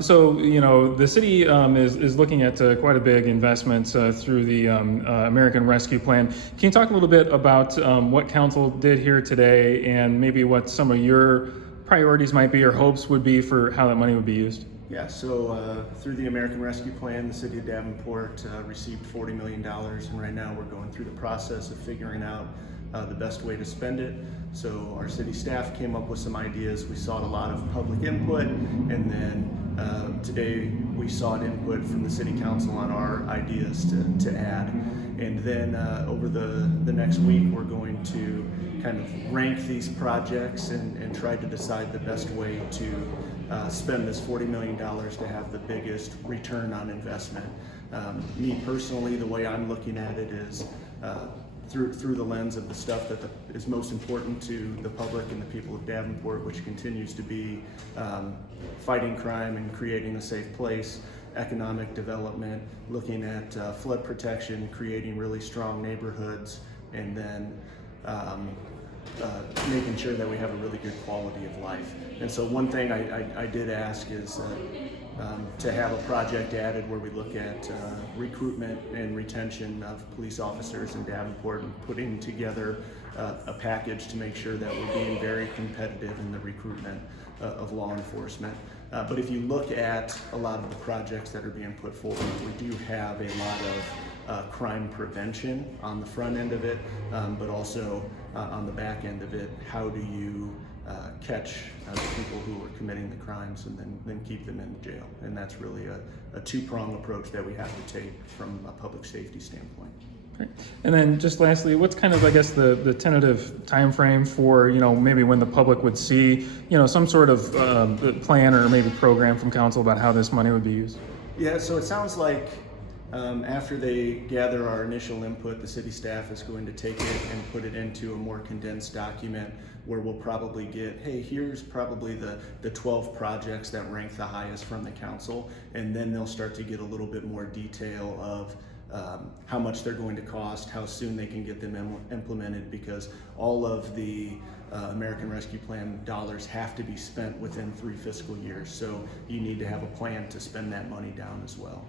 So, the city is looking at quite a big investment through the American Rescue Plan. Can you talk a little bit about what council did here today and maybe what some of your priorities might be or hopes would be for how that money would be used? Yeah, so through the American Rescue Plan, the city of Davenport received $40 million, and right now we're going through the process of figuring out the best way to spend it. So our city staff came up with some ideas. We sought a lot of public input, and then today we sought input from the city council on our ideas to add. And then over the next week, we're going to kind of rank these projects and try to decide the best way to spend this $40 million to have the biggest return on investment. Me personally, the way I'm looking at it is through the lens of the stuff that is most important to the public and the people of Davenport, which continues to be fighting crime and creating a safe place, economic development, looking at flood protection, creating really strong neighborhoods, and then making sure that we have a really good quality of life. And so one thing I did ask is to have a project added where we look at recruitment and retention of police officers in Davenport and putting together a package to make sure that we're being very competitive in the recruitment of law enforcement. But if you look at a lot of the projects that are being put forward, we do have a lot of crime prevention on the front end of it, but also on the back end of it. How do you catch the people who are committing the crimes and then keep them in jail? And that's really a two-prong approach that we have to take from a public safety standpoint. Okay. And then just lastly, what's kind of, I guess, the tentative time frame for, maybe when the public would see, some sort of plan or maybe program from council about how this money would be used? Yeah, so it sounds like after they gather our initial input, the city staff is going to take it and put it into a more condensed document where we'll probably get, hey, here's probably the 12 projects that rank the highest from the council, and then they'll start to get a little bit more detail of how much they're going to cost, how soon they can get them implemented, because all of the American Rescue Plan dollars have to be spent within 3 fiscal years. So you need to have a plan to spend that money down as well.